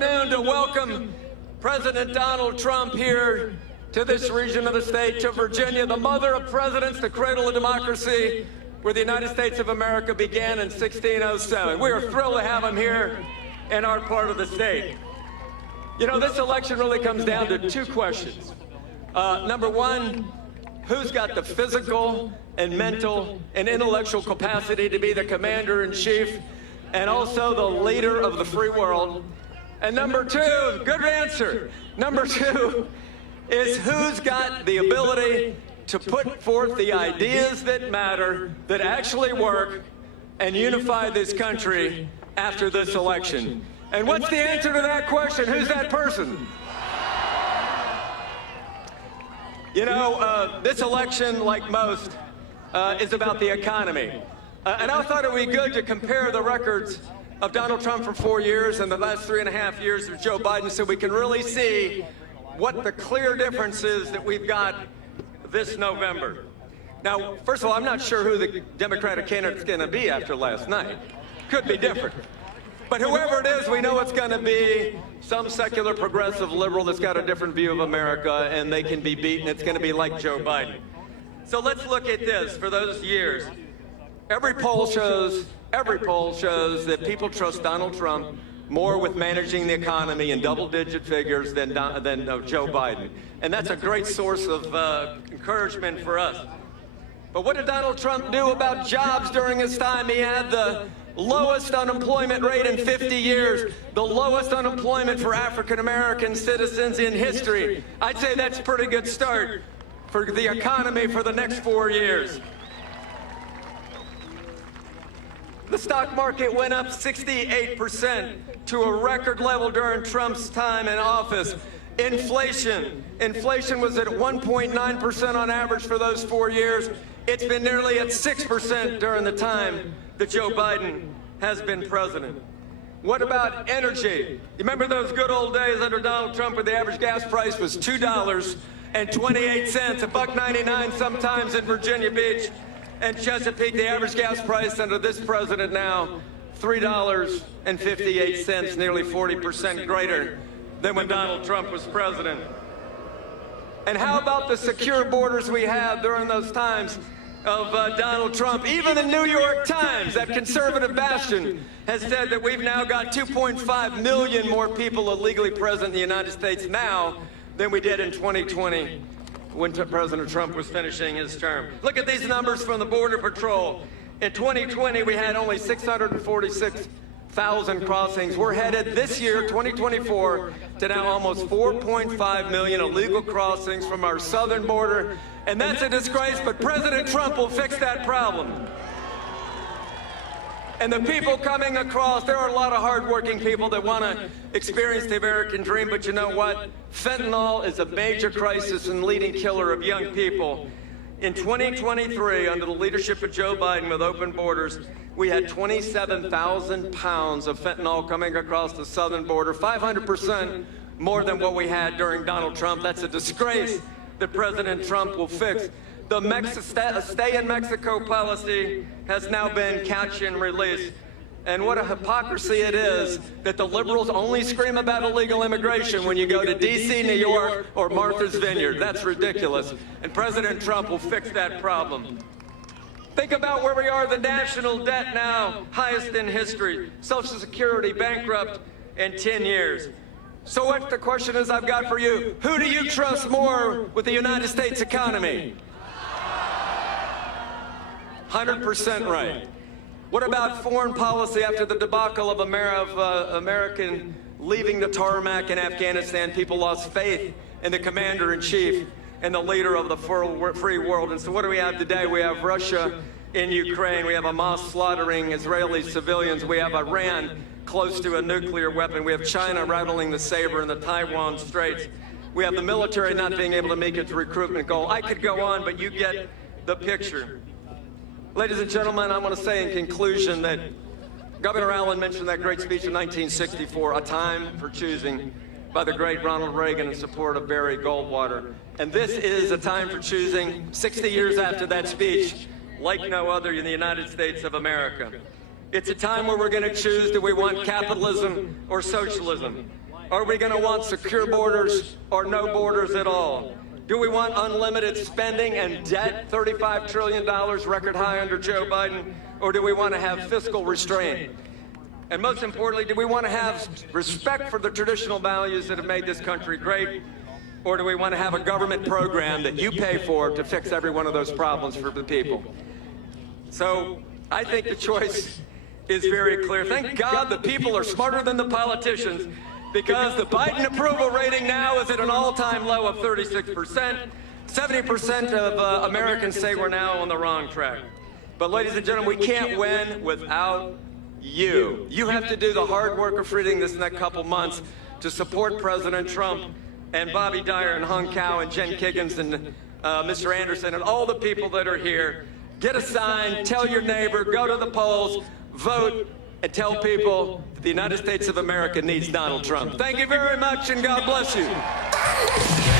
afternoon to welcome President Donald Trump here to this region of the state, to Virginia, the mother of presidents, the cradle of democracy, where the United States of America began in 1607. We are thrilled to have him here in our part of the state. You know, this election really comes down to two questions. Number one, who's got the physical and mental and intellectual capacity to be the commander-in-chief and also the leader of the free world? And number two, good answer. Number two is who's got the ability to put forth the ideas that matter, that actually work, and unify this country after this election. And what's the answer to that question? Who's that person? You know, this election, like most, is about the economy. And I thought it would be good to compare the records of Donald Trump for 4 years and the last 3.5 years of Joe Biden so we can really see what the clear difference is that we've got this November. Now, first of all, I'm not sure who the Democratic candidate's going to be after last night. Could be different. But whoever it is, we know it's going to be some secular progressive liberal that's got a different view of America, and they can be beaten. It's going to be like Joe Biden. So let's look at this for those years. Every poll shows that people trust Donald Trump more with managing the economy in double-digit figures than Joe Biden. And that's a great source of encouragement for us. But what did Donald Trump do about jobs during his time? He had the lowest unemployment rate in 50 years, the lowest unemployment for African-American citizens in history. I'd say that's a pretty good start for the economy for the next 4 years. The stock market went up 68% to a record level during Trump's time in office. Inflation was at 1.9% on average for those 4 years. It's been nearly at 6% during the time that Joe Biden has been president. What about energy? You remember those good old days under Donald Trump where the average gas price was $2.28, $1.99 sometimes in Virginia Beach and Chesapeake. The average gas price under this president now, $3.58, nearly 40% greater than when Donald Trump was president. And how about the secure borders we had during those times of Donald Trump? Even the New York Times, that conservative bastion, has said that we've now got 2.5 million more people illegally present in the United States now than we did in 2020 when President Trump was finishing his term. Look at these numbers from the Border Patrol. In 2020, we had only 646,000 crossings. We're headed this year, 2024, to now almost 4.5 million illegal crossings from our southern border. And that's a disgrace, but President Trump will fix that problem. And the people coming across, there are a lot of hardworking people that want to experience the American dream, but you know what? Fentanyl is a major crisis and leading killer of young people. In 2023, under the leadership of Joe Biden with open borders, we had 27,000 pounds of fentanyl coming across the southern border, 500% more than what we had during Donald Trump. That's a disgrace that President Trump will fix. The stay in Mexico policy has now been catch and release. And what a hypocrisy it is that the liberals only scream about illegal immigration when you go to D.C., New York, or Martha's Vineyard. That's ridiculous. And President Trump will fix that problem. Think about where we are, the national debt now, highest in history. Social Security bankrupt in 10 years. So what the question is I've got for you, who do you trust more with the United States economy? 100% right. What about foreign policy after the debacle of American leaving the tarmac in Afghanistan? People lost faith in the commander-in-chief and the leader of the free world. And so what do we have today? We have Russia in Ukraine. We have Hamas slaughtering Israeli civilians. We have Iran close to a nuclear weapon. We have China rattling the saber in the Taiwan Straits. We have the military not being able to make its recruitment goal. I could go on, but you get the picture. Ladies and gentlemen, I want to say in conclusion that Governor Allen mentioned that great speech in 1964, A Time for Choosing, by the great Ronald Reagan in support of Barry Goldwater. And this is a time for choosing 60 years after that speech, like no other in the United States of America. It's a time where we're going to choose, do we want capitalism or socialism? Are we going to want secure borders or no borders at all? Do we want unlimited spending and debt, $35 trillion, record high under Joe Biden? Or do we want to have fiscal restraint? And most importantly, do we want to have respect for the traditional values that have made this country great? Or do we want to have a government program that you pay for to fix every one of those problems for the people? So I think the choice is very clear. Thank God the people are smarter than the politicians, because the Biden approval rating now is at an all-time low of 36%. 70% of Americans say we're now on the wrong track. But ladies and gentlemen, we can't win without you. You have to do the hard work of freeing this next couple months to support President Trump and Bobby Dyer and Hung Cao and Jen Kiggins and Mr. Anderson and all the people that are here. Get a sign, tell your neighbor, go to the polls, vote, and tell people that the United States of America needs Donald Trump. Thank you very much, and God bless you.